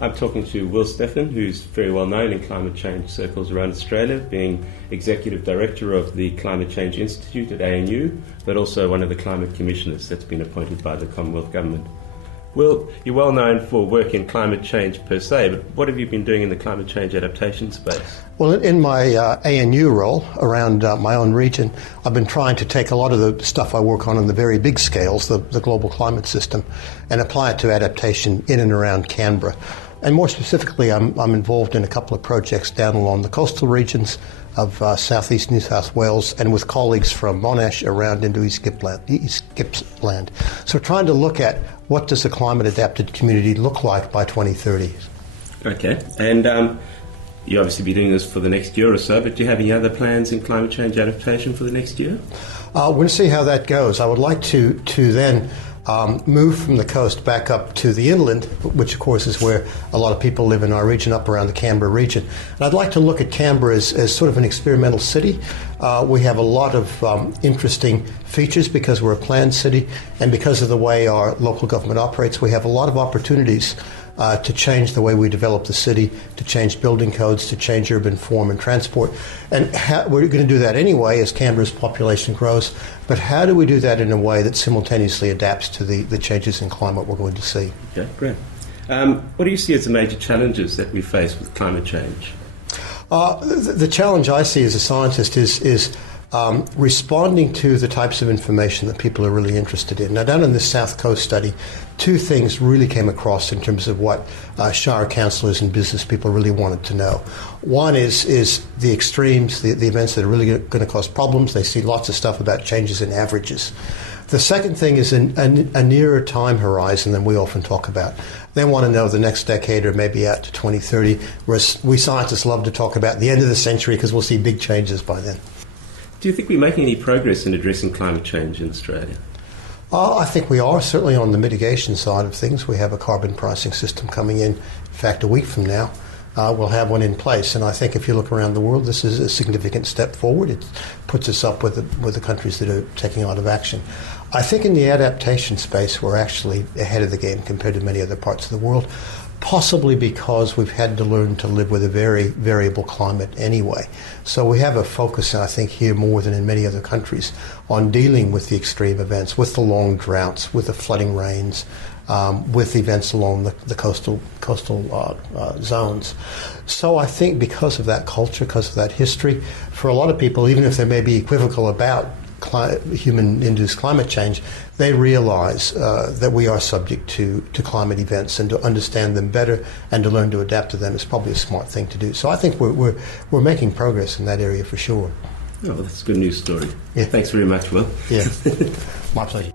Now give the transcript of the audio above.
I'm talking to Will Steffen, who's very well known in climate change circles around Australia, being Executive Director of the Climate Change Institute at ANU, but also one of the Climate Commissioners that's been appointed by the Commonwealth Government. Will, you're well known for work in climate change per se, but what have you been doing in the climate change adaptation space? Well, in my ANU role around my own region, I've been trying to take a lot of the stuff I work on the very big scales, the global climate system, and apply it to adaptation in and around Canberra. And more specifically, I'm involved in a couple of projects down along the coastal regions of southeast New South Wales and with colleagues from Monash around into East Gippsland. So trying to look at what does a climate-adapted community look like by 2030. Okay, and you obviously be doing this for the next year or so, but do you have any other plans in climate change adaptation for the next year? We're going to see how that goes. I would like to then move from the coast back up to the inland, which of course is where a lot of people live in our region, up around the Canberra region. And I'd like to look at Canberra as sort of an experimental city. We have a lot of interesting features because we're a planned city, and because of the way our local government operates, we have a lot of opportunities to change the way we develop the city, to change building codes, to change urban form and transport. And we're going to do that anyway as Canberra's population grows, but how do we do that in a way that simultaneously adapts to the changes in climate we're going to see? Okay, great. What do you see as the major challenges that we face with climate change? The challenge I see as a scientist is responding to the types of information that people are really interested in. Now, down in this South Coast study, two things really came across in terms of what Shire councillors and business people really wanted to know. One is the extremes, the events that are really going to cause problems. They see lots of stuff about changes in averages. The second thing is a nearer time horizon than we often talk about. They want to know the next decade or maybe out to 2030, whereas we scientists love to talk about the end of the century because we'll see big changes by then. Do you think we're making any progress in addressing climate change in Australia? I think we are, certainly on the mitigation side of things. We have a carbon pricing system coming in fact, a week from now. We'll have one in place, and I think if you look around the world, this is a significant step forward. It puts us up with the countries that are taking a lot of action. I think in the adaptation space, we're actually ahead of the game compared to many other parts of the world, possibly because we've had to learn to live with a very variable climate anyway. So we have a focus, I think, here more than in many other countries, on dealing with the extreme events, with the long droughts, with the flooding rains, with events along the coastal zones. So I think because of that culture, because of that history, for a lot of people, even if they may be equivocal about human-induced climate change, they realize that we are subject to climate events, and to understand them better and to learn to adapt to them is probably a smart thing to do. So I think we're making progress in that area for sure. Oh, that's a good news story. Yeah. Thanks very much, Will. Yeah, my pleasure.